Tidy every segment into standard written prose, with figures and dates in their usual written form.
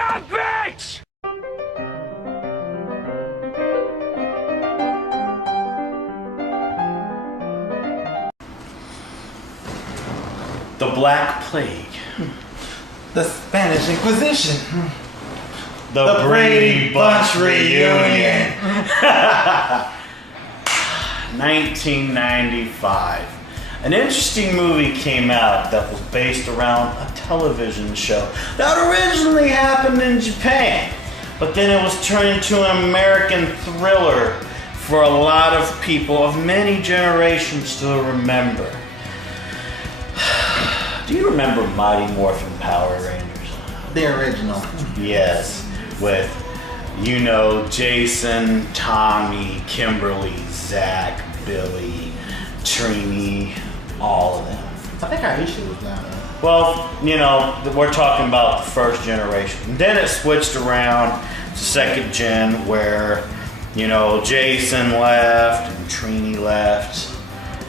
Yeah, bitch! The Black Plague. The Spanish Inquisition. The Brady Bunch reunion. 1995. An interesting movie came out that was based around a television show that originally happened in Japan, but then it was turned into an American thriller for a lot of people of many generations to remember. Do you remember Mighty Morphin Power Rangers? The original. Yes, with, you know, Jason, Tommy, Kimberly, Zach, Billy, Trini, all of them. I think Aisha was down there. Well, you know, we're talking about the first generation. And then it switched around to second gen where, you know, Jason left and Trini left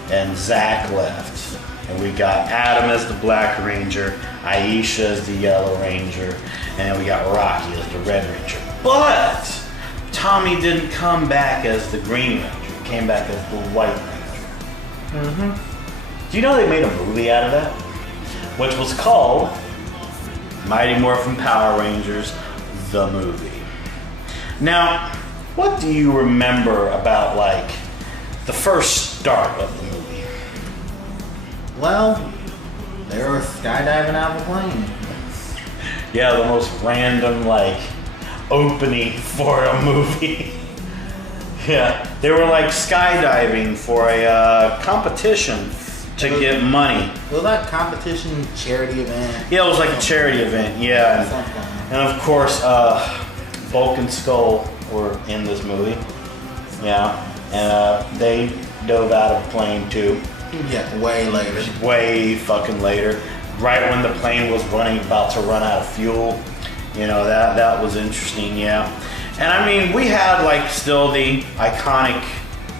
and Zach left. And we got Adam as the Black Ranger, Aisha as the Yellow Ranger, and then we got Rocky as the Red Ranger. But Tommy didn't come back as the Green Ranger. He came back as the White Ranger. Mm-hmm. Do you know they made a movie out of that? Which was called Mighty Morphin Power Rangers, the movie. Now, what do you remember about, like, the first start of the movie? Well, they were skydiving out of a plane. Yeah, the most random, like, opening for a movie. Yeah, they were like skydiving for a competition to get money. Was that competition charity event? Yeah, it was like a charity event, yeah. And of course, Bulk and Skull were in this movie. Yeah, and they dove out of a plane too. Yeah, way later. Way fucking later. Right when the plane was about to run out of fuel. You know, that was interesting, yeah. And I mean, we had like still the iconic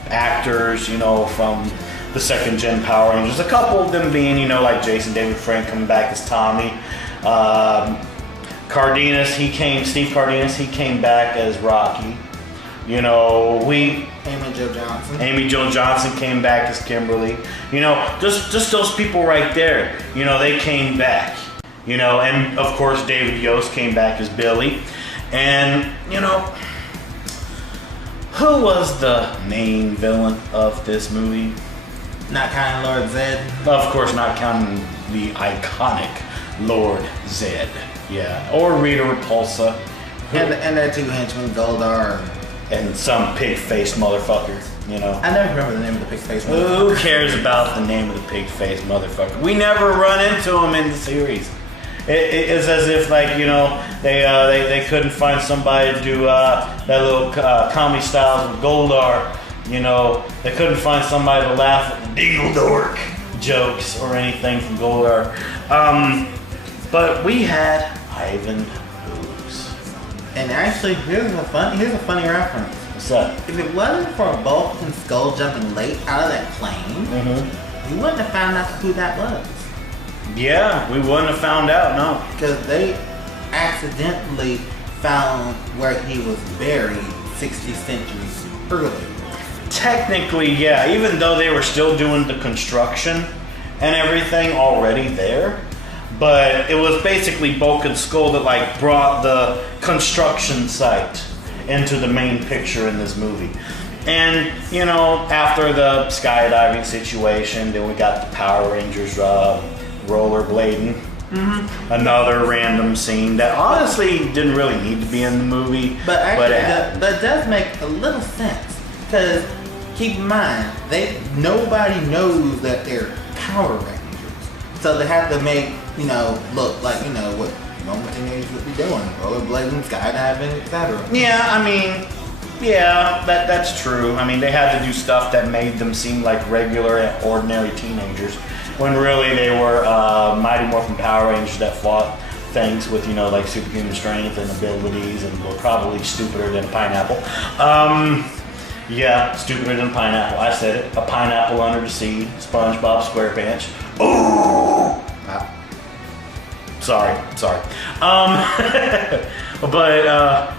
actors, you know, from the second gen Power Rangers. A couple of them being, you know, like Jason David Frank coming back as Tommy. Steve Cardenas, he came back as Rocky. You know, Amy Jo Johnson came back as Kimberly. You know, just those people right there. You know, they came back. You know, and of course David Yost came back as Billy. And, you know, who was the main villain of this movie? Not counting Lord Zed. Of course, not counting the iconic Lord Zed. Yeah, or Rita Repulsa. And their two henchmen, Goldar. And some pig-faced motherfucker, you know. I never remember the name of the pig-faced motherfucker. Who cares about the name of the pig-faced motherfucker? We never run into him in the series. It's as if, like, you know, they couldn't find somebody to do that little comedy styles with Goldar. You know, they couldn't find somebody to laugh at the Dingle Dork jokes or anything from Goldar. But we had Ivan Ooze. And actually, here's a funny reference. What's that? If it wasn't for Bulk and Skull jumping late out of that plane, you wouldn't have found out who that was. Yeah, we wouldn't have found out, no. Because they accidentally found where he was buried 60 centuries earlier. Technically, yeah, even though they were still doing the construction and everything already there. But it was basically Bulk and Skull that like brought the construction site into the main picture in this movie. And, you know, after the skydiving situation, then we got the Power Rangers rollerblading. Another random scene that honestly didn't really need to be in the movie. But actually, that does make a little sense. Because keep in mind, nobody knows that they're Power Rangers. So they have to make, you know, look like, you know, what normal teenagers would be doing. Rollerblading, skydiving, etc. Yeah, I mean, yeah, that's true. I mean, they had to do stuff that made them seem like regular and ordinary teenagers. When really they were Mighty Morphin Power Rangers that fought things with, you know, like superhuman strength and abilities and were probably stupider than a pineapple. Yeah, stupider than a pineapple. I said it. A pineapple under the sea. SpongeBob SquarePants. Ooh! Sorry. But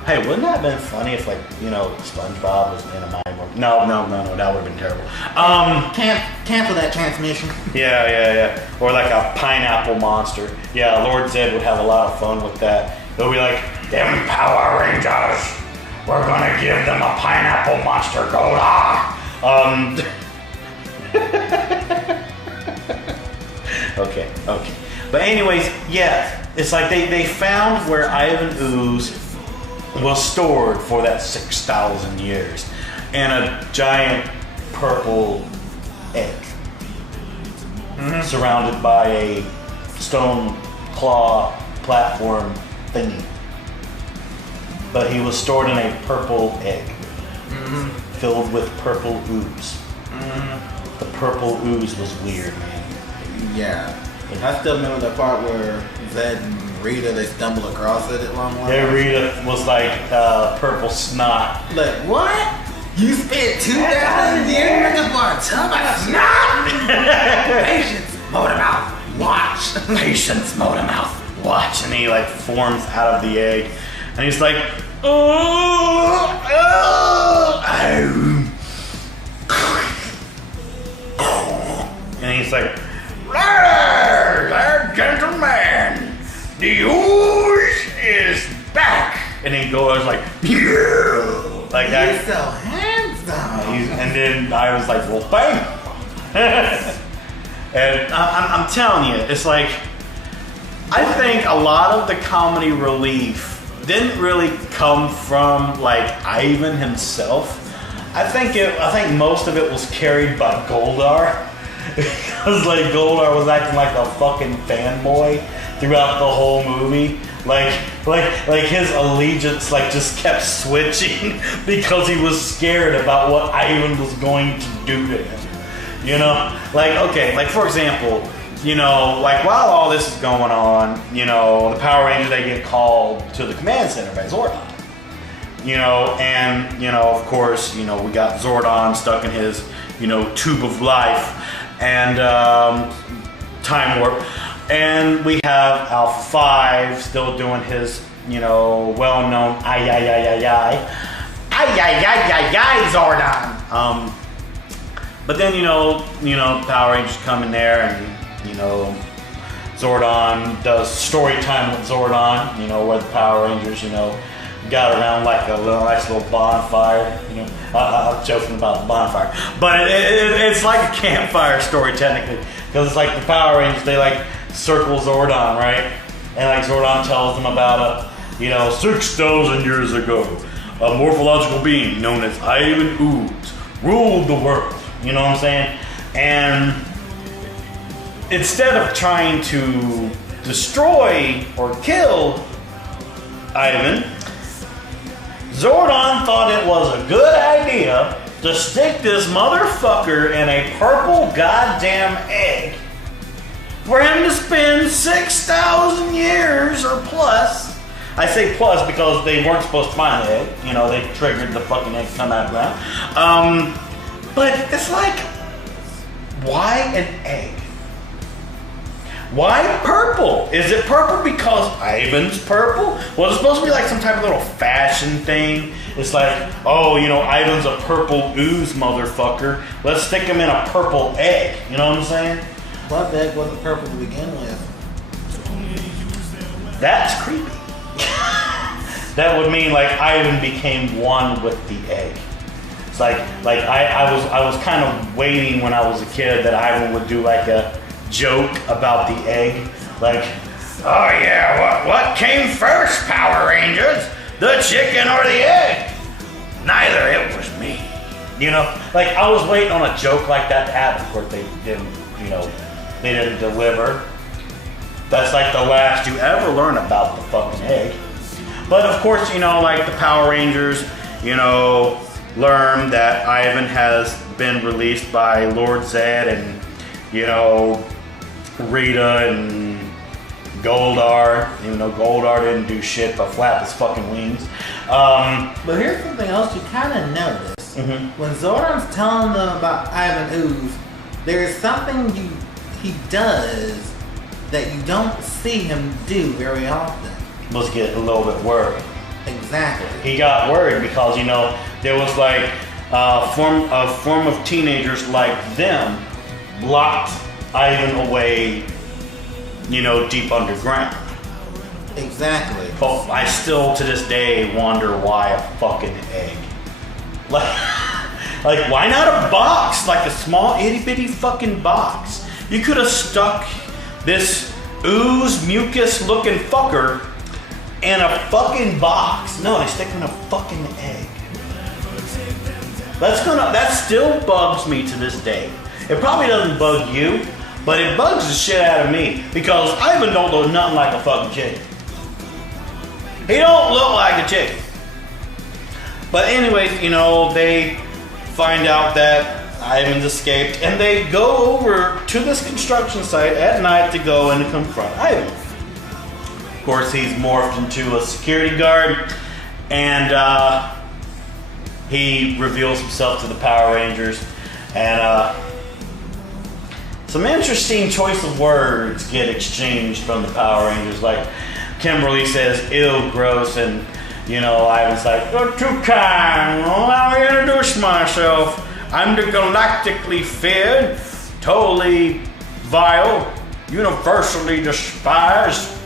hey, wouldn't that have been funny if, like, you know, SpongeBob was in a mind warp? No, that would have been terrible. Cancel that transmission. Yeah. Or like a pineapple monster. Yeah, Lord Zed would have a lot of fun with that. He'll be like, them Power Rangers, we're gonna give them a pineapple monster Gola. Okay. But anyways, yeah, it's like they found where Ivan Ooze was stored for that 6,000 years in a giant purple egg surrounded by a stone claw platform thingy. But he was stored in a purple egg filled with purple ooze. The purple ooze was weird, man. Yeah. I still remember the part where Zed and Rita, they stumbled across it at one point. Yeah, Rita was like purple snot. Like, what? You spent 2,000 years looking for a tub of snot? Patience, Motormouth, watch. Patience, Motormouth, watch. And he like forms out of the egg. And he's like, oh. And he's like, there, gentlemen, the ooze is back. And then goes like, yeah, like that. He's so handsome. And then I was like, well, bang. And I'm telling you, it's like, I think a lot of the comedy relief didn't really come from like Ivan himself. I think most of it was carried by Goldar. Because like Goldar was acting like a fucking fanboy throughout the whole movie. Like his allegiance like just kept switching because he was scared about what Ivan was going to do to him. You know? Like, okay, like for example, you know, like while all this is going on, you know, the Power Rangers, they get called to the command center by Zordon. You know, and, you know, of course, you know, we got Zordon stuck in his, you know, tube of life and time warp. And we have Alpha 5 still doing his, you know, well-known Zordon. But then, you know, Power Rangers come in there and, you know, Zordon does story time with Zordon, you know, where the Power Rangers, you know, got around like a nice little bonfire, you know. I'm joking about the bonfire, but it's like a campfire story technically, because it's like the Power Rangers, they like circle Zordon, right? And like Zordon tells them about 6,000 years ago, a morphological being known as Ivan Ooze ruled the world. You know what I'm saying? And instead of trying to destroy or kill Ivan, Zordon thought it was a good idea to stick this motherfucker in a purple goddamn egg for him to spend 6,000 years or plus. I say plus because they weren't supposed to find the egg. You know, they triggered the fucking egg to come out of the ground. But it's like, why an egg? Why purple? Is it purple because Ivan's purple? Was it supposed to be like some type of little fashion thing? It's like, oh, you know, Ivan's a purple ooze motherfucker. Let's stick him in a purple egg. You know what I'm saying? What the egg wasn't purple to begin with? That's creepy. That would mean like Ivan became one with the egg. It's like I was kind of waiting when I was a kid that Ivan would do like a joke about the egg, like, oh yeah, what came first, Power Rangers, the chicken or the egg? Neither, it was me. You know, like I was waiting on a joke like that to happen. Of course, they didn't. You know, they didn't deliver. That's like the last you ever learn about the fucking egg. But of course, you know, like the Power Rangers, you know, learn that Ivan has been released by Lord Zed and, you know, Rita and Goldar, even though Goldar didn't do shit but flap his fucking wings. But here's something else you kind of notice. When Zordon's telling them about Ivan Ooze, there's something he does that you don't see him do very often. Was getting a little bit worried. Exactly. He got worried because, you know, there was like a form of teenagers like them locked Ivan away, you know, deep underground. Exactly. But I still to this day wonder why a fucking egg. Like why not a box? Like a small itty bitty fucking box. You could have stuck this ooze mucus looking fucker in a fucking box. No, they stick him in a fucking egg. That still bugs me to this day. It probably doesn't bug you, but it bugs the shit out of me because Ivan don't look nothing like a fucking chicken. He don't look like a chicken. But anyways, you know, they find out that Ivan's escaped and they go over to this construction site at night to go and confront Ivan. Of course, he's morphed into a security guard and he reveals himself to the Power Rangers and some interesting choice of words get exchanged from the Power Rangers. Like Kimberly says, "Ew, gross," and you know, Ivan's like, "You're too kind. Allow me to introduce myself. I'm the galactically feared, totally vile, universally despised.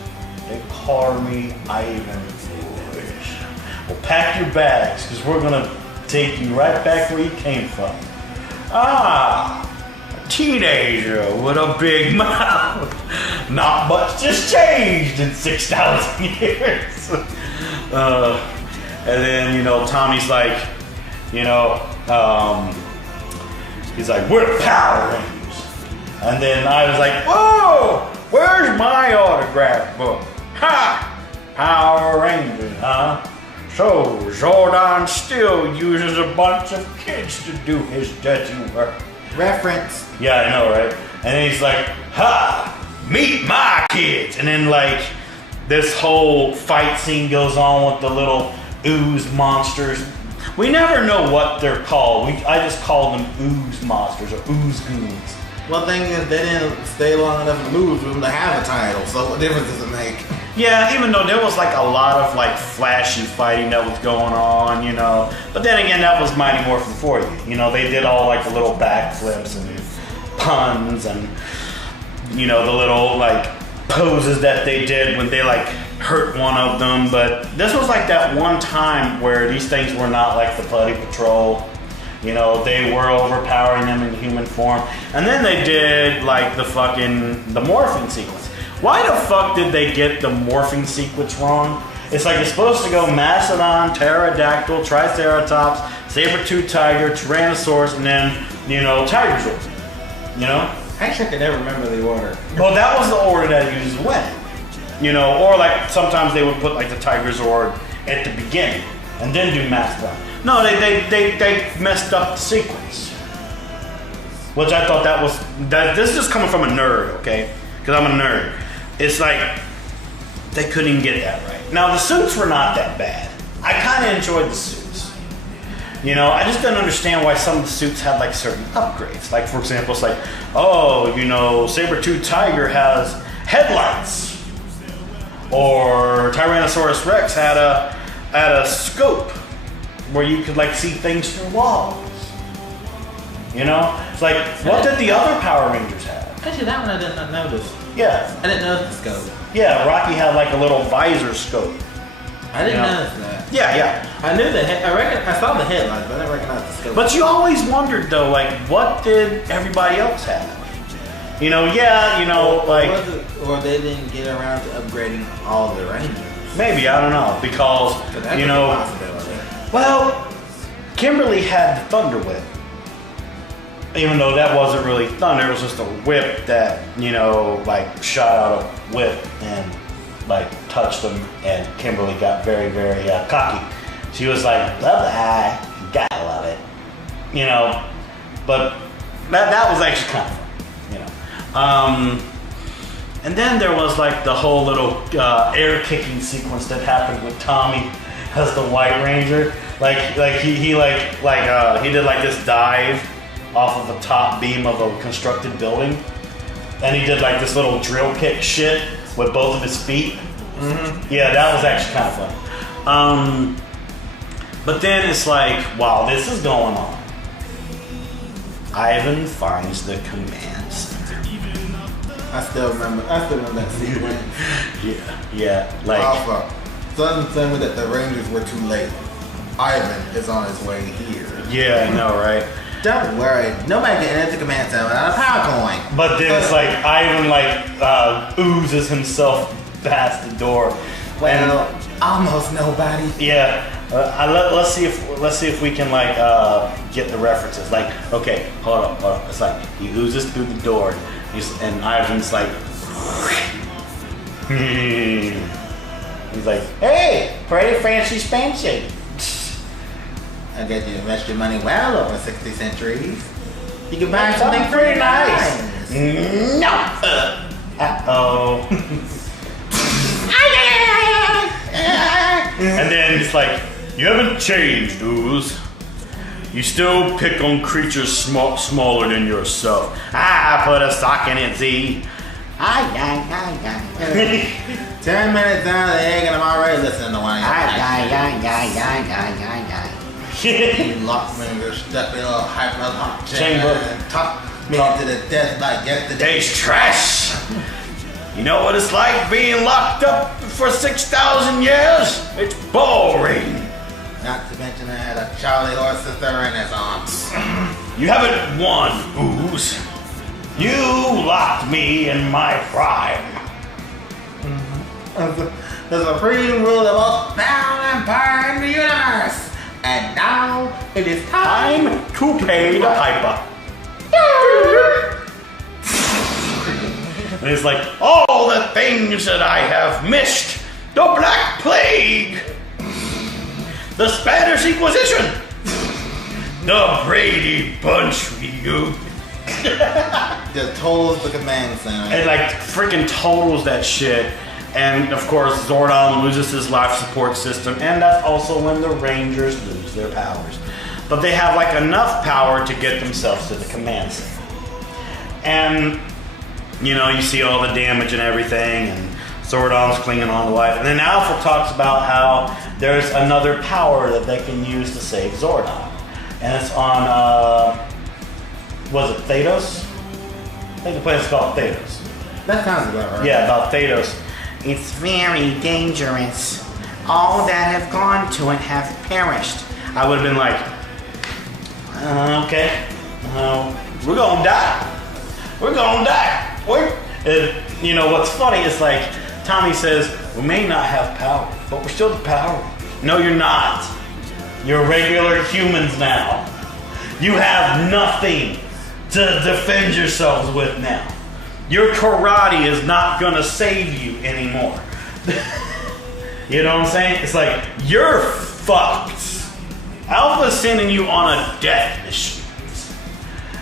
They call me Ivan. Well, pack your bags, because we're gonna take you right back where you came from. Ah, a teenager with a big mouth. Not much has changed in 6,000 years." And then, you know, Tommy's like, you know, he's like, "We're the Power Rangers." And then I was like, "Whoa, where's my autograph book? Ha! Power Rangers, huh? So, Zordon still uses a bunch of kids to do his dirty work." Reference. Yeah, I know, right? And then he's like, "Ha! Meet my kids!" And then, like, this whole fight scene goes on with the little ooze monsters. We never know what they're called. I just call them ooze monsters or ooze goons. Well, the thing is, they didn't stay long enough in the movie for them to have a title, so what difference does it make? Yeah, even though there was like a lot of like flashy fighting that was going on, you know. But then again, that was Mighty Morphin for you. You know, they did all like the little backflips and puns and, you know, the little like poses that they did when they like hurt one of them. But this was like that one time where these things were not like the Buddy Patrol. You know, they were overpowering them in human form. And then they did like the morphing sequence. Why the fuck did they get the morphing sequence wrong? It's like it's supposed to go Mastodon, Pterodactyl, Triceratops, Saber-tooth Tiger, Tyrannosaurus, and then, you know, Tigerzord. You know? Actually, I can never remember the order. Well, that was the order that it usually went. You know, or like sometimes they would put like the Tigerzord at the beginning and then do Mastodon. No, they messed up the sequence. Which I thought this is just coming from a nerd, okay? Because I'm a nerd. It's like, they couldn't even get that right. Now, the suits were not that bad. I kind of enjoyed the suits. You know, I just didn't understand why some of the suits had like certain upgrades. Like, for example, it's like, oh, you know, Saber-tooth Tiger has headlights. Or Tyrannosaurus Rex had a scope where you could like see things through walls. You know? It's like, what did the other Power Rangers have? Actually, that one I did not notice. Yeah. I didn't notice the scope. Yeah, Rocky had like a little visor scope. I didn't notice that. Yeah. I knew the I saw the headlights, but I didn't recognize the scope. But you always wondered though, like, what did everybody else have? You know, yeah, you know, or they didn't get around to upgrading all the Rangers. Maybe, I don't know, because, you know, well, Kimberly had the Thunder Whip. Even though that wasn't really thunder, it was just a whip that, you know, like shot out a whip and like touched them, and Kimberly got very, very cocky. She was like, bye-bye, gotta love it. You know, but that was actually kind of fun, you know. And then there was like the whole little air kicking sequence that happened with Tommy as the White Ranger. Like he did like this dive off of the top beam of a constructed building. and he did like this little drill kick shit with both of his feet. Mm-hmm. Yeah, that was actually kind of fun. But then it's like, while this is going on, Ivan finds the command center. I still remember that sequence. Yeah, like Alpha. Sudden told me that the Rangers were too late. Ivan is on his way here. Yeah, I know, right? Don't worry, nobody can enter the command center without a power coin. But then it's like Ivan oozes himself past the door. Well, almost nobody. Yeah. Let's see if we can like get the references. Like, okay, hold up. It's like he oozes through the door, and Ivan's like, he's like, hey, pretty fancy spancy. I get you invest your money well over 60 centuries. You can buy something pretty nice. No. Uh-oh. And then it's like, you haven't changed, Ooze. You still pick on creatures smaller than yourself. I put a sock in it, Z. 10 minutes down the egg and I'm already listening to one of you locked me in your stuffy little hyper-lock chamber and talked me to the death like yesterday's trash. You know what it's like being locked up for 6,000 years? It's boring. Not to mention I had a Charlie horse sister Renaissance. You haven't won, Ooze. You locked me in my prime. The supreme ruler of most bound empire in the universe. And now it is time to pay the piper. And it's like, all the things that I have missed. The Black Plague. The Spanish Inquisition. The Brady Bunch reunion. Just totals the command center. And like freaking totals that shit. And of course, Zordon loses his life support system, and that's also when the Rangers lose their powers. But they have like enough power to get themselves to the command center. And you know, you see all the damage and everything, and Zordon's clinging on to life. And then Alpha talks about how there's another power that they can use to save Zordon. And it's on, was it Thanos? I think the place is called Thanos. That sounds about right. Yeah, about Thanos. It's very dangerous. All that have gone to it have perished. I would have been like, okay, we're gonna die. We're gonna die. You know, what's funny is like, Tommy says, we may not have power, but we're still the power. No, you're not. You're regular humans now. You have nothing to defend yourselves with now. Your karate is not gonna save you anymore. You know what I'm saying? It's like, you're fucked. Alpha's sending you on a death mission.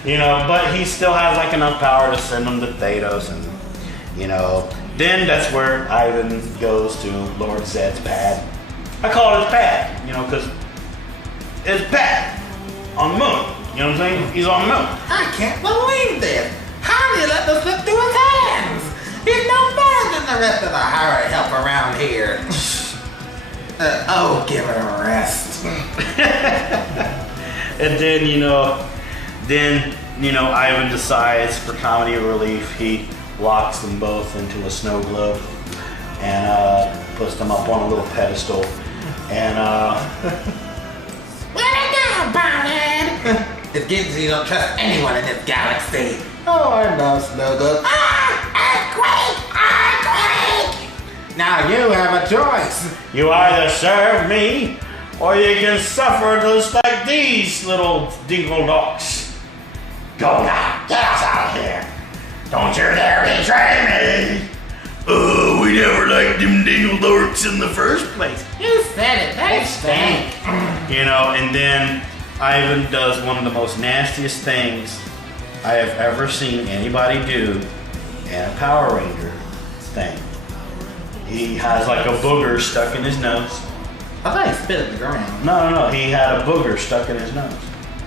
You know, but he still has like enough power to send them to Thanos, and you know, then that's where Ivan goes to Lord Zed's pad. I call it his pad, you know, because it's pad on the moon. You know what I'm saying? He's on the moon. I can't believe this. How do you let this slip through his hands? He's no better than the rest of the hired help around here. Give it a rest. And then, Ivan decides for comedy relief, he locks them both into a snow globe and puts them up on a little pedestal. And, Let it go, Barnett! It gives you don't trust anyone in this galaxy. Oh, I love snow globes. Earthquake! Now you have a choice. You either serve me, or you can suffer just like these little dingle docks. Go now, get us out of here. Don't you dare betray me. Oh, we never liked them dingle dorks in the first place. You said it, they stink. And then Ivan does one of the most nastiest things I have ever seen anybody do in a Power Ranger thing. He has like a booger stuck in his nose. I thought he spit at the ground. No. He had a booger stuck in his nose.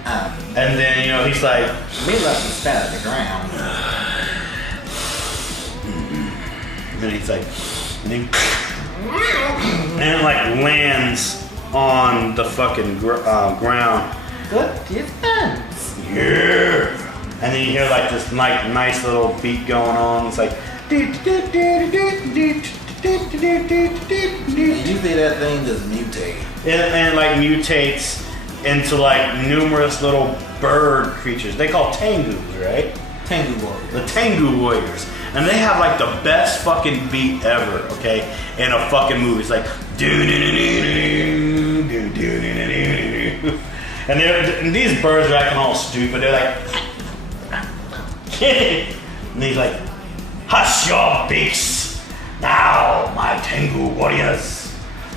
And then, he's like... We left him spit at the ground. and he's like, and it like lands on the fucking ground. Good distance. Yeah. And then you hear like this nice little beat going on. It's like. And you see that thing just mutate. And like mutates into like numerous little bird creatures. They call Tengus, right? Tengu Warriors. The Tengu Warriors. And they have like the best fucking beat ever, okay? In a fucking movie. It's like and these birds are acting all stupid. They're like and he's like, hush your beaks. Now, my Tengu warriors,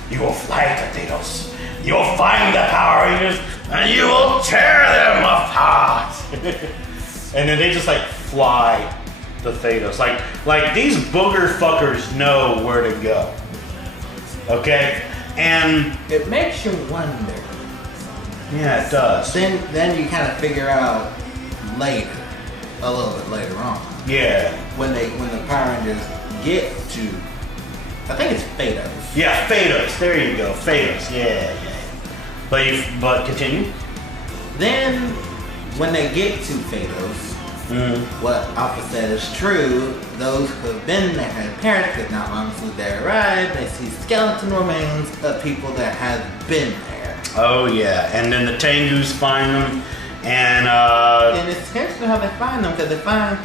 you will fly to Thedos. You will find the Power Rangers, and you will tear them apart. And then they just like fly to Thedos. Like these booger fuckers know where to go. Okay? And it makes you wonder. Yeah, it does. Then you kind of figure out later, a little bit later on. Yeah. When the Power Rangers get to, I think it's Thedos. Yeah, Thedos. There you go, Thedos. Yeah. But continue. Then when they get to Thedos, what Alpha said is true. Those who have been there had parents, because not long since they arrived, they see skeleton remains of people that have been there. Oh yeah, and then the Tengus find them, and it's interesting how they find them, because they find.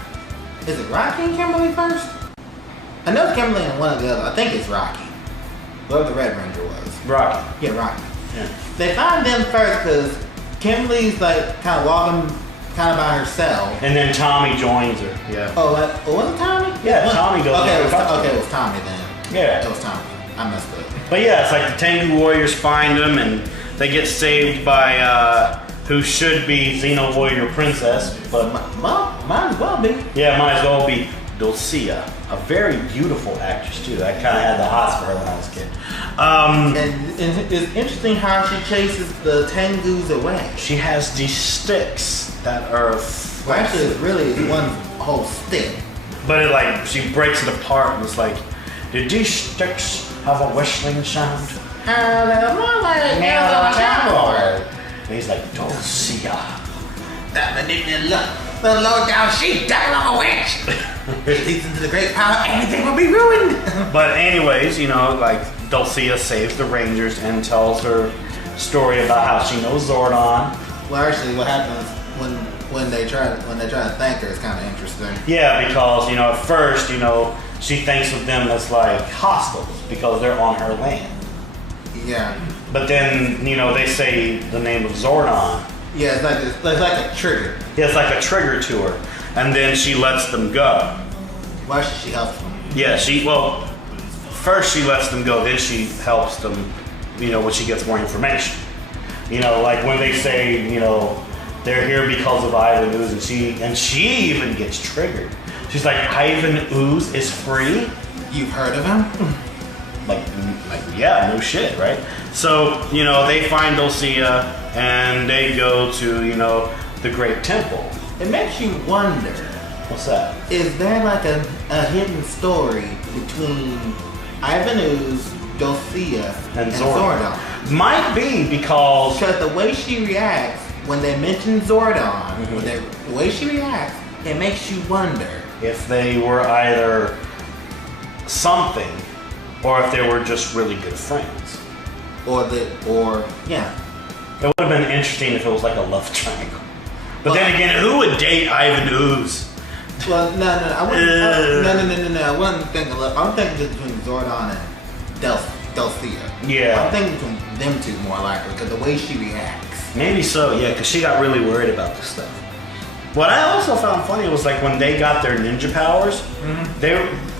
Is it Rocky and Kimberly first? I know it's Kimberly and one of the other. I think it's Rocky. Whoever the Red Ranger was. Rocky. Yeah, Rocky. Yeah. They find them first because Kimberly's like kind of walking kind of by herself. And then Tommy joins her. Yeah. Oh, was it Tommy? Yeah, Tommy goes. Okay, it was Tommy then. Yeah. It was Tommy. I messed up. But yeah, it's like the Tengu Warriors find them and they get saved by who should be Xeno Warrior Princess, but might as well be. Yeah, might as well be Dulcia, a very beautiful actress too. I kind of had the hots for her when I was a kid. And it's interesting how she chases the Tengus away. She has these sticks that are. Well, actually, it's really one whole stick. But it like she breaks it apart and it's like, did these sticks have a whistling sound? They're more like nails on a chalkboard. And he's like, Dulcia. The low down sheep, devil of a witch. It leads into the great power, anything will be ruined. But anyways, you know, like Dulcia saves the Rangers and tells her story about how she knows Zordon. Well, actually, what happens when they try to thank her is kind of interesting. Yeah, because you know, at first, you know, she thinks of them as like hostiles because they're on her land. Yeah. But then, you know, they say the name of Zordon. Yeah, it's like a trigger. Yeah, it's like a trigger to her. And then she lets them go. Why should she help them? Yeah, first she lets them go, then she helps them, you know, when she gets more information. You know, like when they say, you know, they're here because of Ivan Ooze, and she even gets triggered. She's like, Ivan Ooze is free? You've heard of him? Like, yeah, no shit, right? So, you know, they find Dulcia and they go to, you know, the Great Temple. It makes you wonder. What's that? Is there like a hidden story between Ivan Ooze, Dulcia, and Zordon? Might be because the way she reacts when they mention Zordon, the way she reacts, it makes you wonder if they were either something or if they were just really good friends. Yeah. It would have been interesting if it was like a love triangle. But then again, who would date Ivan Ooze? Well, no, I wouldn't. I wouldn't think of love. I'm thinking between Zordon and Dulcia. Yeah. I'm thinking between them two more likely because the way she reacts. Maybe so, yeah, because she got really worried about this stuff. What I also found funny was like when they got their ninja powers,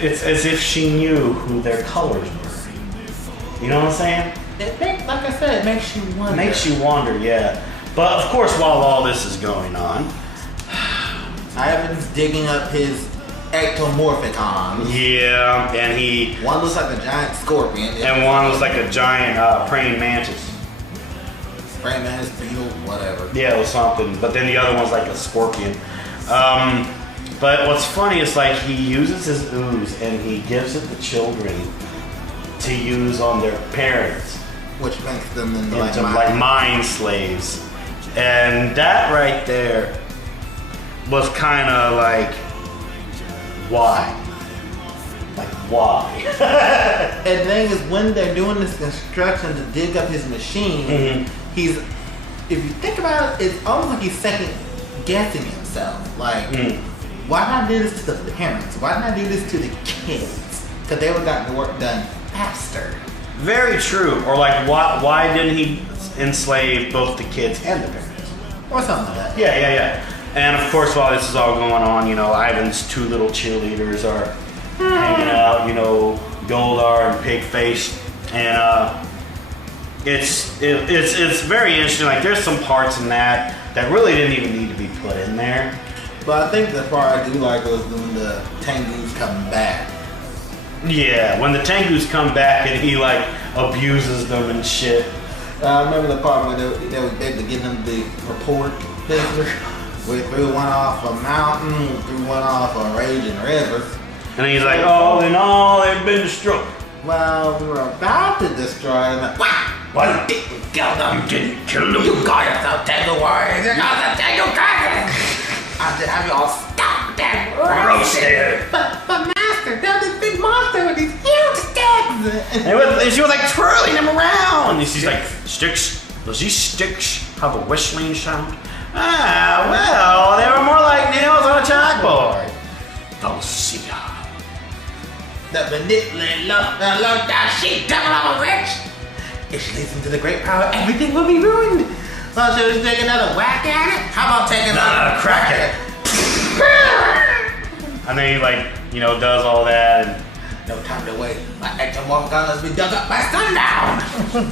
it's as if she knew who their colors were. You know what I'm saying? Like I said, it makes you wonder. Makes you wonder, yeah. But of course, while all this is going on, Ivan's digging up his ectomorphicons. Yeah, and one looks like a giant scorpion. And one looks like a giant praying mantis. Praying mantis, beetle, whatever. Yeah, it was something. But then the other one's like a scorpion. But what's funny is like he uses his ooze and he gives it to children to use on their parents, which makes them into like mind slaves. And that right there was kind of like, why? Like, why? And the thing is, when they're doing this construction to dig up his machine, he's, if you think about it, it's almost like he's second guessing himself. Like, why not do this to the parents? Why not do this to the kids? Because they would have gotten the work done faster. Very true. Or like, why didn't he enslave both the kids and the parents? Or something like that. Yeah. And of course, while this is all going on, Ivan's two little cheerleaders are hanging out, Goldar and Pigface, and it's very interesting. Like, there's some parts in that really didn't even need to be put in there. But I think the part I do like was when the Tengus come back. Yeah, when the Tengus come back and he like abuses them and shit. I remember the part where they were able to get them the report picture. We threw one off a mountain, we threw one off a raging river. And he's like, oh, then all they've been destroyed. Well, we were about to destroy them. What? You didn't kill them. You didn't kill them. You got yourself Tengu warriors. You got the Tengu dragons. I should have you all stopped and roasted. But Master, there's this big monster with these huge sticks. And she was like twirling them around. And she's like, sticks? Does these sticks have a whistling sound? Ah, well, they were more like nails on a chalkboard. They'll see ya. The manipulated love that she devil of a witch. If she leads into the great power, everything will be ruined. So should we take another whack at it? How about taking another crack at it? And then he like, does all that and no time to wait. My ectomorph guns be dug up by sundown.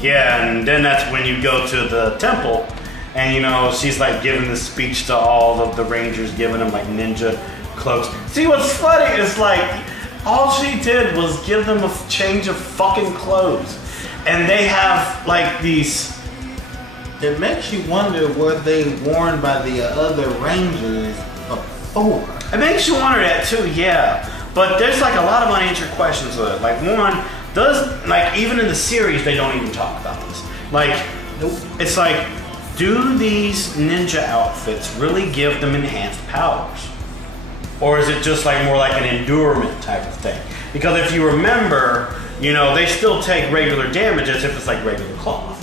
yeah, and then that's when you go to the temple and she's like giving the speech to all of the Rangers, giving them like ninja cloaks. See, what's funny is like all she did was give them a change of fucking clothes. And they have like these. It makes you wonder, were they worn by the other Rangers before? It makes you wonder that too, yeah. But there's like a lot of unanswered questions with it. Like one, even in the series they don't even talk about this. Like, it's like, do these ninja outfits really give them enhanced powers? Or is it just like more like an endurement type of thing? Because if you remember, they still take regular damage as if it's like regular cloth.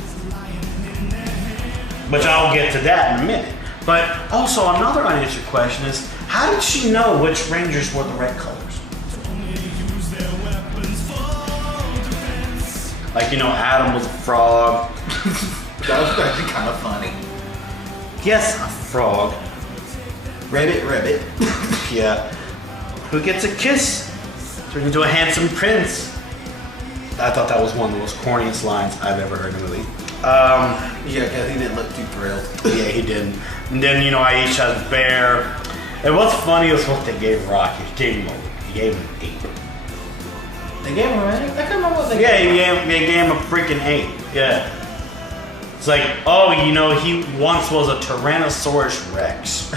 Which I'll get to that in a minute. But also another unanswered question is, how did she know which Rangers were the red colors? Like, Adam was a frog. That was actually kind of funny. Yes, a frog. Ribbit. Yeah. Who gets a kiss? Turned into a handsome prince. I thought that was one of the most corniest lines I've ever heard in a movie. Yeah, because he didn't look too thrilled. Yeah, he didn't. And then, Aisha has bear. And what's funny is what they gave Rocky. He gave him an ape. They gave him an ape? I can't remember what they gave him. They gave him a freaking ape. Yeah. It's like, oh, he once was a Tyrannosaurus Rex.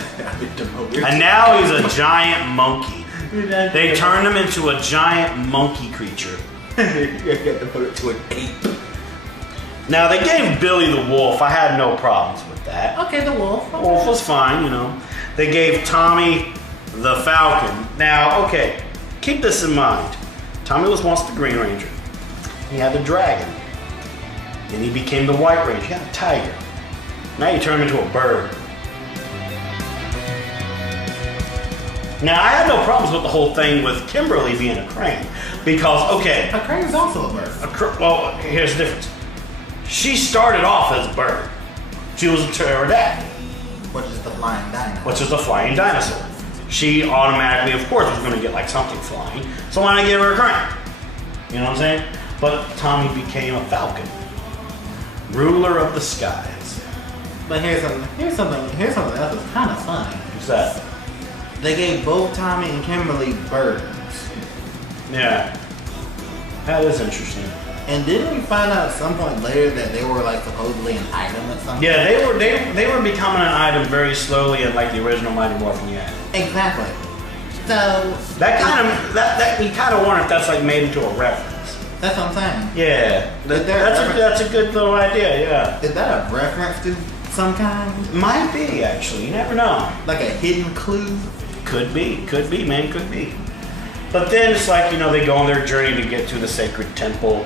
And now he's a giant monkey. They turned him into a giant monkey creature. You have to put it to an ape. Now, they gave Billy the Wolf. I had no problems with that. Okay, the wolf. Okay. Wolf was fine, They gave Tommy the Falcon. Now, okay, keep this in mind. Tommy was once the Green Ranger. He had the dragon. Then he became the White Ranger. He got a tiger. Now he turned into a bird. Now, I had no problems with the whole thing with Kimberly being a crane. Because, okay. A crane is also a bird. Well, here's the difference. She started off as a bird. She was a pterodactyl. Which is the flying dinosaur. Which is the flying dinosaur. She automatically, of course, was going to get like something flying. So why not give her a crane? You know what I'm saying? But Tommy became a falcon. Ruler of the skies. But here's something else that's kind of funny. What's that? They gave both Tommy and Kimberly birds. Yeah. That is interesting. And didn't we find out at some point later that they were like supposedly an item or something? Yeah, they were becoming an item very slowly, in like the original Mighty Morphin. Yeah. Exactly. So that you kind of wonder if that's like made into a reference. that's what I'm saying. Yeah, that's a good little idea. Yeah, Is that a reference to some kind? might be actually. You never know. Like a hidden clue? Could be, man, could be. But then it's like they go on their journey to get to the sacred temple.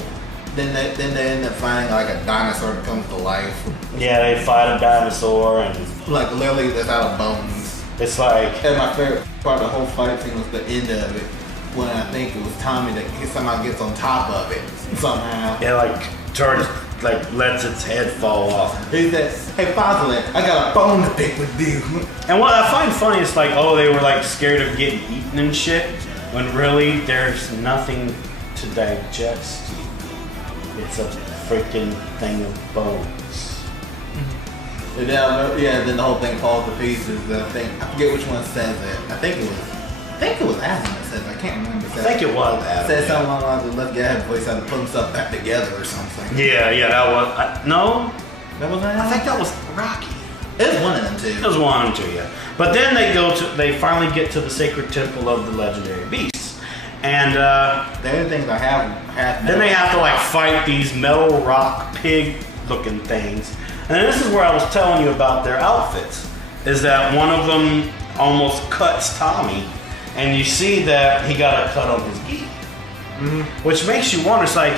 Then they end up finding like a dinosaur that comes to life. Yeah, they fight a dinosaur and Like literally that's out of bones. it's like. And my favorite part of the whole fight scene was the end of it. When I think it was Tommy that somehow gets on top of it somehow. It like turns, like lets its head fall off. He said, "Hey, Fossilin, I got a bone to pick with you." And what I find funny is like, oh, they were like scared of getting eaten and shit, when really there's nothing to digest. It's a freaking thing of bones. And then the whole thing falls to pieces. I forget which one says it. I think it was Adam that says it. I can't remember. I think it was Adam. Said something along the lines of let's get voice out to put himself back together or something. Yeah, that was no. That was Adam? I think that was Rocky. It was one of them two. It was one of them too, yeah. But then they finally get to the sacred temple of the legendary beasts, and the other things I have. then they have to like fight these metal rock pig looking things. And this is where I was telling you about their outfits. Is that one of them almost cuts Tommy, and you see that he got a cut on his gi, which makes you wonder. It's like,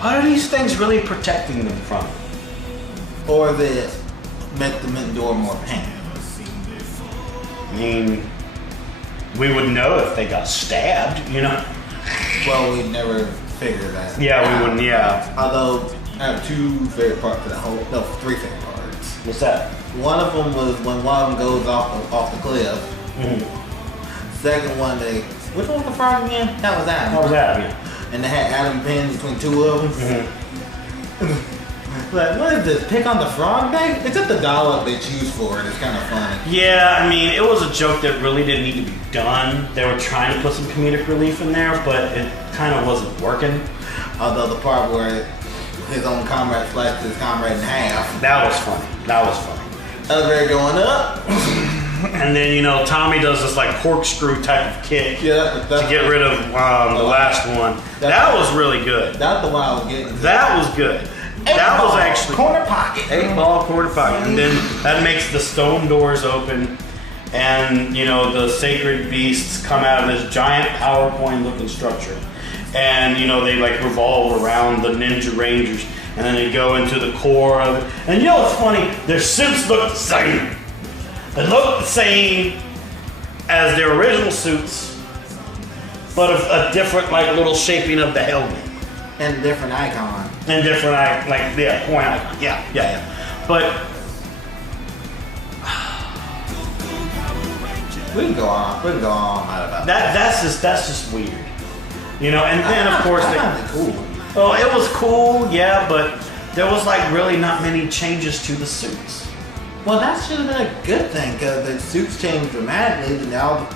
what are these things really protecting them from? Or that make them endure more pain. I mean, we would know if they got stabbed, Well, we'd never figure that. Yeah, out. we wouldn't. Yeah. Although I have two favorite parts of that whole. No, three favorite parts. What's that? One of them was when one of them goes off the cliff. Mm-hmm. Second one, which one was the frog again? That was Adam. How was that? Yeah. And they had Adam pinned between two of them. Mm-hmm. Like, what is this? Pick on the frog thing? It's just the dialogue they choose for it. It's kind of funny. Yeah, I mean, it was a joke that really didn't need to be done. They were trying to put some comedic relief in there, but it kind of wasn't working. Although the part where his own comrade sliced his comrade in half. That was funny. Elevator going up. And then, Tommy does this like corkscrew type of kick Yeah, to get rid of the last one. That was really good. That's the one I was getting. That was good. That was actually corner pocket. 8-ball corner pocket. And then that makes the stone doors open, and the sacred beasts come out of this giant PowerPoint looking structure. And they like revolve around the Ninja Rangers, and then they go into the core of it. And what's funny? Their suits look the same. They look the same as their original suits, but a different like little shaping of the helmet. And different icon. And different point icon. Yeah. But we can go on about that. That's just weird. And then of course I found it cool. Well, it was cool, yeah, but there was like really not many changes to the suits. Well, that should have been a good thing because the suits changed dramatically, and now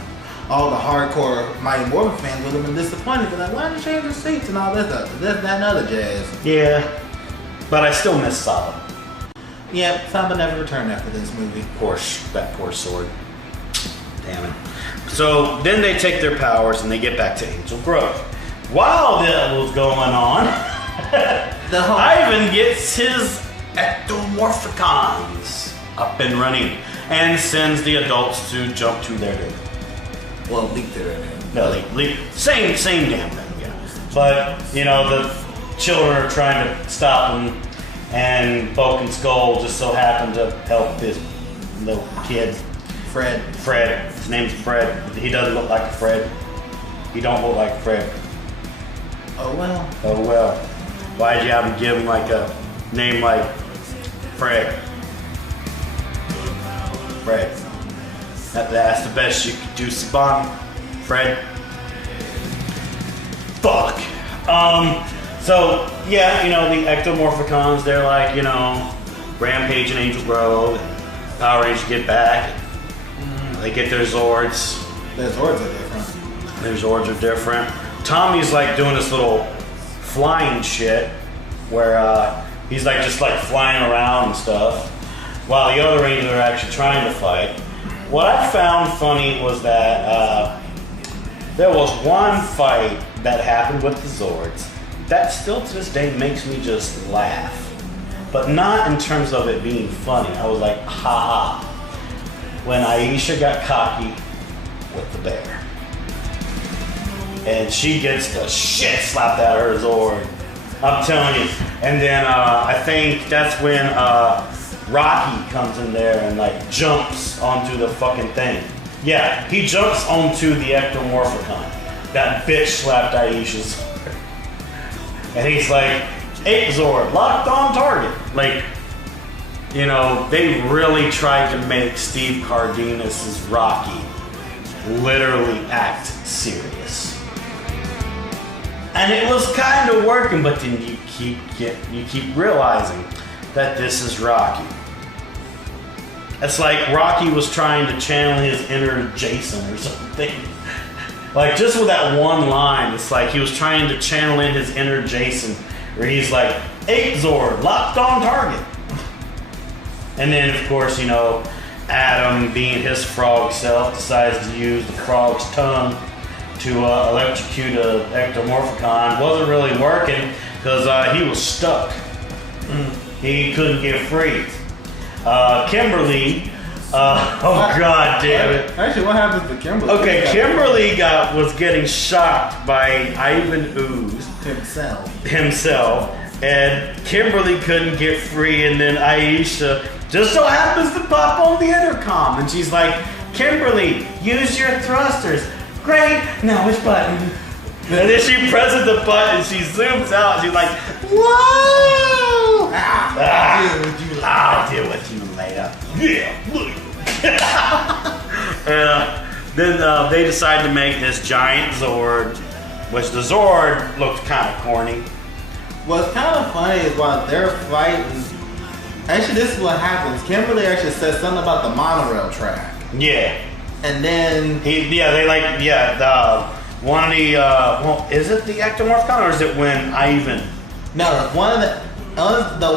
all the hardcore Mighty Morphin fans would have been disappointed. They're like, why did you change the suits and all this stuff? This, that, and other jazz. Yeah, but I still miss Saba. Yep, Saba never returned after this movie. That poor sword. Damn it. So then they take their powers and they get back to Angel Grove. While that was going on, Ivan gets his ectomorphicons up and running and sends the adults to jump to their doom. Well, leap to their doom. No, leap. Same damn thing, yeah. But, the children are trying to stop them, and Bulk and Skull just so happen to help this little kid. Fred. His name's Fred. He doesn't look like Fred. He don't look like Fred. Oh well. Why'd you have him give him like a name like Fred? That's the best you could do, Saban. Fred. Fuck. So yeah, the ectomorphicons, they're like, Rampage and Angel Grove, and Power Rangers get back. They get their Zords. Their Zords are different. Tommy's like doing this little flying shit where he's like just like flying around and stuff, while the other Rangers are actually trying to fight. What I found funny was that there was one fight that happened with the Zords that still to this day makes me just laugh. But not in terms of it being funny. I was like, ha ha. When Aisha got cocky with the bear. And she gets the shit slapped out of her Zord. I'm telling you. And then I think that's when Rocky comes in there and like jumps onto the fucking thing. Yeah, he jumps onto the Ectomorphicon. That bitch slapped Aisha's Zord. And he's like, 8 Zord, locked on target. Like, you know, they really tried to make Steve Cardenas' Rocky literally act serious. And it was kind of working, but then you keep realizing that this is Rocky. It's like Rocky was trying to channel his inner Jason or something. Like just with that one line, it's like he was trying to channel in his inner Jason, where he's like, 8 Zord, locked on target. And then of course, you know, Adam, being his frog self, decides to use the frog's tongue to electrocute a Ectomorphicon. Wasn't really working because he was stuck. He couldn't get free. Kimberly, oh god damn it. Actually, what happens to Kimberly? Okay, Kimberly was getting shocked by Ivan Ooze himself, and Kimberly couldn't get free, and then Aisha just so happens to pop on the intercom, and she's like, Kimberly, use your thrusters. Great, now which button? And then she presses the button, she zooms out, and she's like, whoa! I'll deal with you later. Yeah, then they decide to make this giant Zord, which the Zord looks kind of corny. What's kind of funny is while they're fighting, actually this is what happens. Kimberly actually says something about the monorail track. Yeah. And then one of the well, is it the Ectomorphicon or is it when Ivan? No, one of the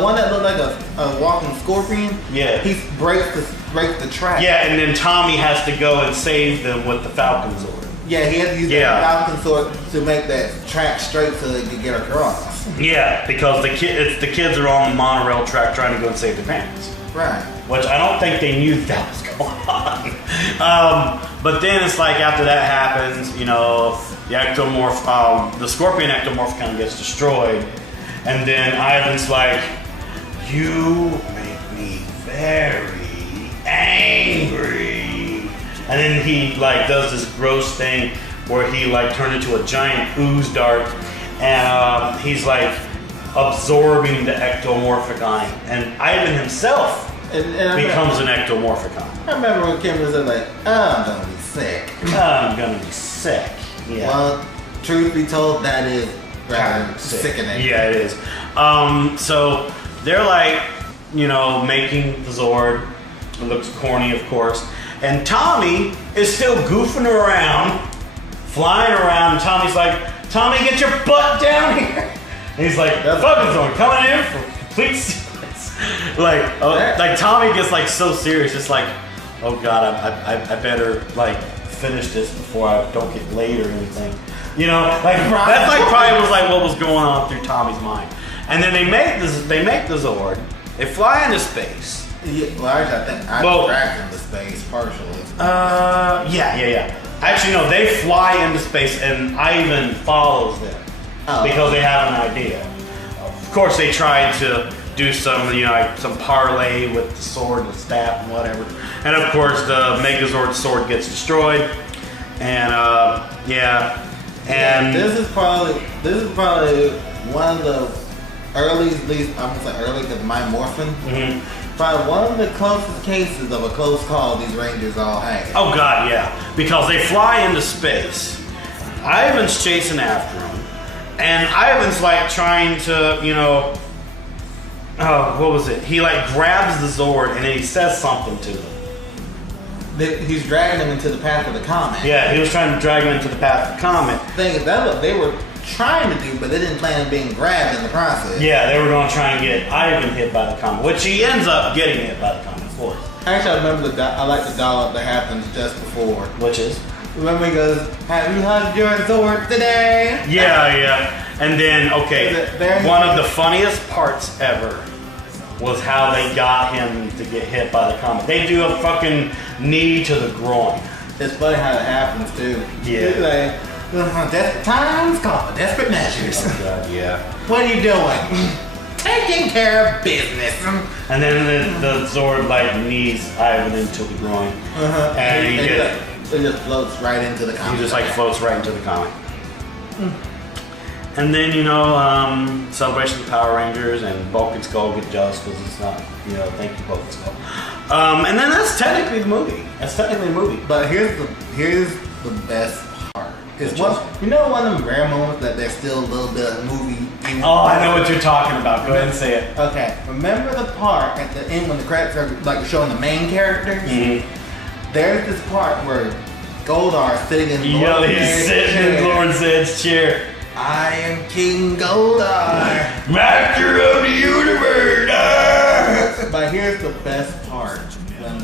one that looked like a walking scorpion. Yeah. He breaks the track. Yeah, and then Tommy has to go and save them with the Falcon Zord. Yeah, he had to use the Falcon Sword to make that track straight so they could get across. Yeah, because the kids are on the monorail track trying to go and save their parents. Right. Which I don't think they knew that was going on. But then it's like after that happens, you know, the Scorpion Ectomorphicon gets destroyed, and then Ivan's like, "You make me very angry," and then he like does this gross thing where he like turned into a giant ooze dart, and he's like absorbing the Ectomorphicon, and Ivan himself becomes an Ectomorphicon. I remember when Kim was like, I'm gonna be sick. I'm gonna be sick. Yeah. Well, truth be told, that is rather sickening. Yeah, it is. So they're like, you know, making the Zord. It looks corny, of course. And Tommy is still goofing around, flying around. And Tommy's like, Tommy, get your butt down here. And he's like, fucking Zord, coming in for complete sequence. Like Tommy gets like so serious. It's like, oh god, I better like finish this before I don't get late or anything. You know, like that's like probably was like what was going on through Tommy's mind. And then they make the Zord. They fly into space. Yeah, well, actually, I think I dragged into space partially. Yeah. Actually, no, they fly into space, and Ivan follows them because they have an idea. Of course, they tried to do some, you know, like some parlay with the sword and the staff and whatever. And of course, the Megazord sword gets destroyed. And this is probably one of the early, at least I'm gonna say early because my Morphin. Mm-hmm. Probably one of the closest cases of a close call these Rangers all had. Oh god, yeah, because they fly into space. Ivan's chasing after him, and Ivan's like trying to, you know, what was it? He like grabs the Zord and then he says something to them. He's dragging them into the path of the comet. Yeah, he was trying to drag them into the path of the comet. Thing is, that's what they were trying to do, but they didn't plan on being grabbed in the process. Yeah, they were going to try and get Ivan hit by the comet, which he ends up getting hit by the comet, of course. Actually, I remember I like the dollop that happened just before. Which is? Remember he goes, have you hugged your sword today? Yeah. And then, okay, one of the funniest parts ever was how they got him to get hit by the comet. They do a fucking knee to the groin. It's funny how it happens too. Yeah. It's like, desperate times call for desperate measures. Oh god, yeah. What are you doing? Taking care of business. And then the Zord like knees Ivan into the groin. And he just floats right into the comic. He just like floats right into the comic. And then, Celebration of the Power Rangers and Bulk and Skull get jealous because it's not, thank you, Bulk and Skull. And then that's technically the movie. That's technically the movie. But here's the best part. It's one of them rare moments that there's still a little bit of movie. Oh, I know what you're talking about. Go ahead and say it. Okay, remember the part at the end when the credits are like showing the main characters? Mm-hmm. There's this part where Goldar is sitting in he's sitting in Lord Zed's chair. I am King Goldar, Master of the Universe. But here's the best part: when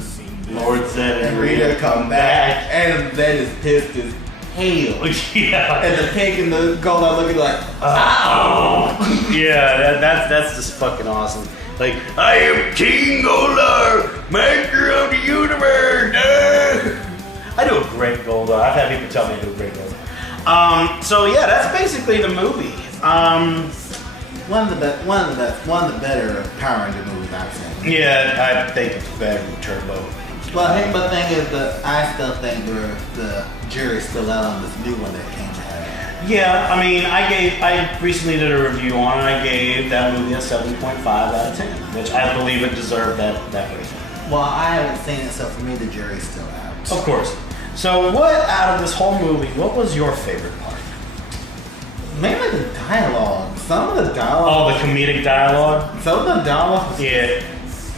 Lord Zed and Rita come back, and Zed is pissed as hell. Yeah. And the pig and the Goldar looking like, ow. Yeah, that's just fucking awesome. Like, I am King Goldar, Master of the Universe. I do a great Goldar. I've had people tell me I do a great Goldar. So yeah, that's basically the movie. One of the better Power Ranger movies I've seen. Yeah, I think it's better than Turbo. But the thing is that I still think the jury's still out on this new one that came out. Yeah, I mean, I recently did a review on it. I gave that movie a 7.5 out of 10, which I believe it deserved that rating. Well, I haven't seen it, so for me, the jury's still out. Of course. So, what out of this whole movie? What was your favorite part? Mainly the dialogue. Some of the dialogue. Oh, the comedic dialogue. Some of the dialogue. Yeah.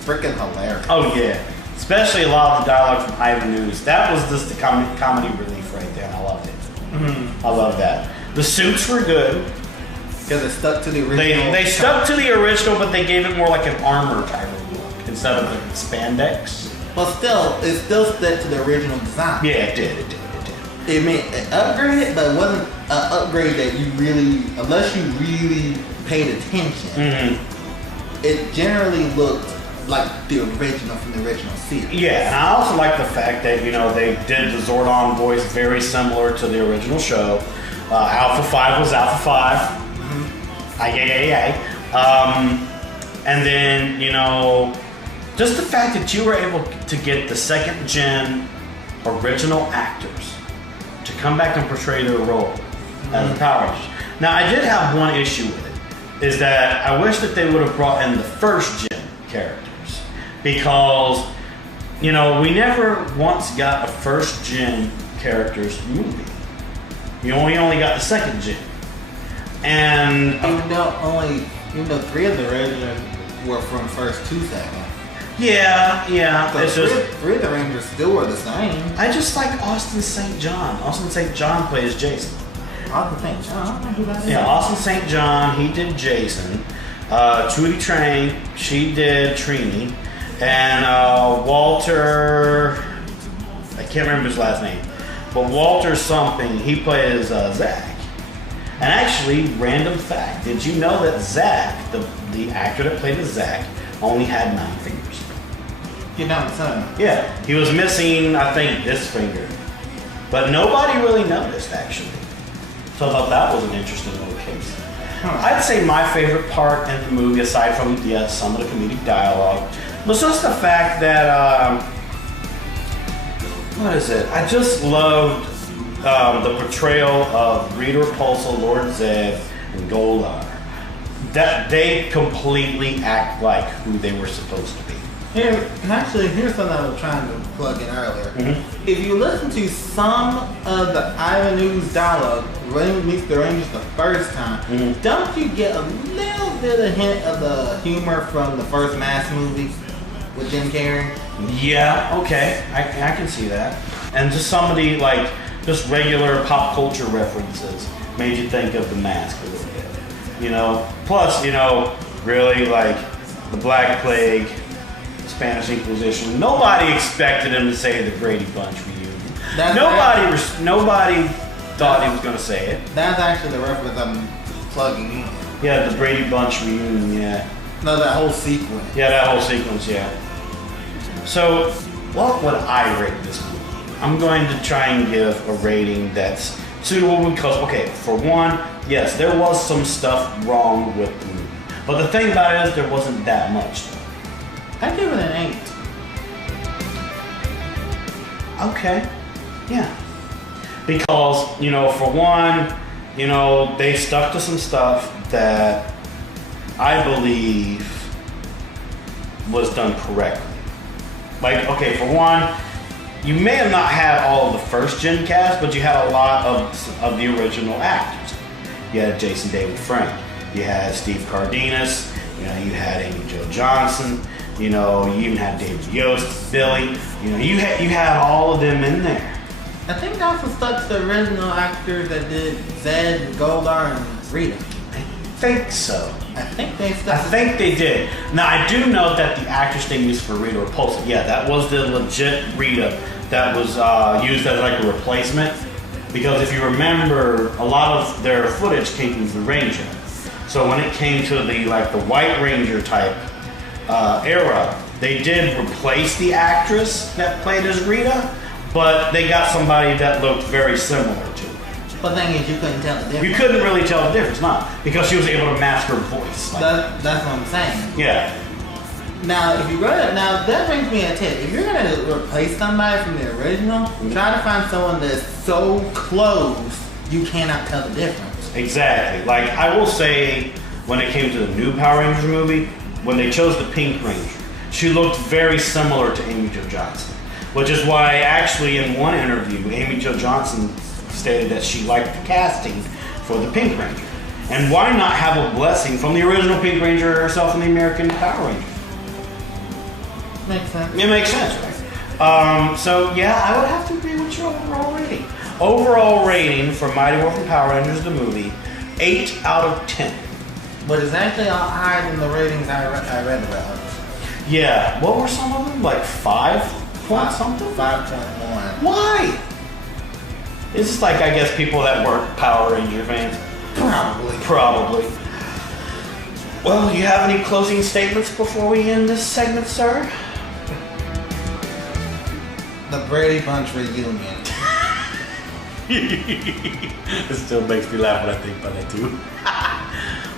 Freaking hilarious. Oh yeah. Especially a lot of the dialogue from Ivan News. That was just the comedy relief right there. I loved it. Mm-hmm. I love that. The suits were good. Because it stuck to the original. They stuck to the original, but they gave it more like an armor type of look instead of the spandex. Well, it still stuck to the original design. Yeah, it did. It upgraded, but it wasn't an upgrade that you really, unless you really paid attention, it generally looked like the original from the original series. Yeah, and I also like the fact that, they did the Zordon voice very similar to the original show. Alpha 5 was Alpha 5. And then, just the fact that you were able to get the second gen original actors to come back and portray their role as the Power Rangers. Now, I did have one issue with it, is that I wish that they would have brought in the first gen characters, because, we never once got a first gen characters movie. We only got the second gen. And even though 3 of the Rangers were from first 2 seconds. Yeah. So it's three of the Rangers still were the same. I just like Austin St. John. Austin St. John plays Jason. Austin St. John? I don't know who that is. Yeah, Austin St. John, he did Jason. Trudy Train, she did Trini. And Walter, I can't remember his last name, but Walter something, he plays Zach. And actually, random fact, did you know that Zach, the actor that played Zach, only had 9 fingers? You know, son. Yeah, he was missing, I think, this finger. But nobody really noticed, actually. So I thought that was an interesting little case. I'd say my favorite part in the movie, aside from, some of the comedic dialogue, was just the fact that, what is it? I just loved the portrayal of Rita Repulsa, Lord Zed, and Goldar. That they completely act like who they were supposed to be. Here's something I was trying to plug in earlier. If you listen to some of the Ivan News dialogue when he meets the Rangers the first time, don't you get a little bit of hint of the humor from the first Mask movie with Jim Carrey? Yeah, okay, I can see that. And just some of the just regular pop culture references made you think of the Mask a little bit. Plus, really the Black Plague, Spanish Inquisition. Nobody expected him to say the Brady Bunch reunion. Nobody thought he was going to say it. That's actually the reference I'm plugging in. Yeah, the Brady Bunch reunion, yeah. No, that whole sequence. Yeah, that whole sequence, yeah. So, what would I rate this movie? I'm going to try and give a rating that's suitable because, okay, for one, yes, there was some stuff wrong with the movie. But the thing about it is there wasn't that much. I'd give it an 8. Okay, yeah. Because, you know, for one, you know, they stuck to some stuff that I believe was done correctly. Like, okay, for one, you may have not had all of the first gen cast, but you had a lot of the original actors. You had Jason David Frank, you had Steve Cardenas, you know, you had Amy Jo Johnson, you know, you even had David Yost, Billy, you know, you had all of them in there. I think they also stuck to the original actors that did Zed, and Goldar, and Rita. I think so. I think they did. Now, I do know that the actress they used for Rita Repulsa, yeah, that was the legit Rita that was used as like a replacement. Because if you remember, a lot of their footage came from the Ranger. So when it came to the White Ranger type era, they did replace the actress that played as Rita, but they got somebody that looked very similar to her. But the thing is, you couldn't tell the difference. You couldn't really tell the difference, not because she was able to mask her voice. That's what I'm saying. Yeah. Now, if you go to, now that brings me a tip. If you're gonna replace somebody from the original, try to find someone that's so close you cannot tell the difference. Exactly. Like I will say, when it came to the new Power Rangers movie, when they chose the Pink Ranger, she looked very similar to Amy Jo Johnson, which is why actually in one interview, Amy Jo Johnson stated that she liked the casting for the Pink Ranger. And why not have a blessing from the original Pink Ranger herself in the American Power Rangers? Makes sense. It makes sense, right? So yeah, I would have to agree with your overall rating. Overall rating for Mighty Morphin Power Rangers the movie, 8 out of 10. But it's actually a lot higher than the ratings I read about. Yeah, what were some of them? Like 5 point something? 5.1. Why? It's just like, I guess, people that weren't Power Ranger fans. Probably. Well, do you have any closing statements before we end this segment, sir? The Brady Bunch reunion. It still makes me laugh when I think about that too.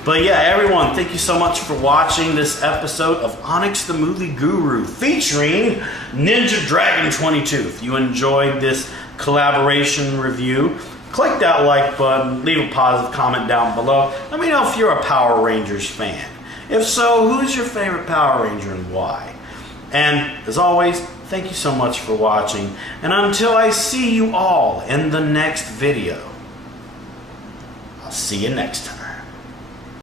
But yeah, everyone, thank you so much for watching this episode of Onyx the Movie Guru featuring Ninja Dragon 22. If you enjoyed this collaboration review, click that like button, leave a positive comment down below. Let me know if you're a Power Rangers fan. If so, who's your favorite Power Ranger and why? And as always, thank you so much for watching. And until I see you all in the next video, I'll see you next time.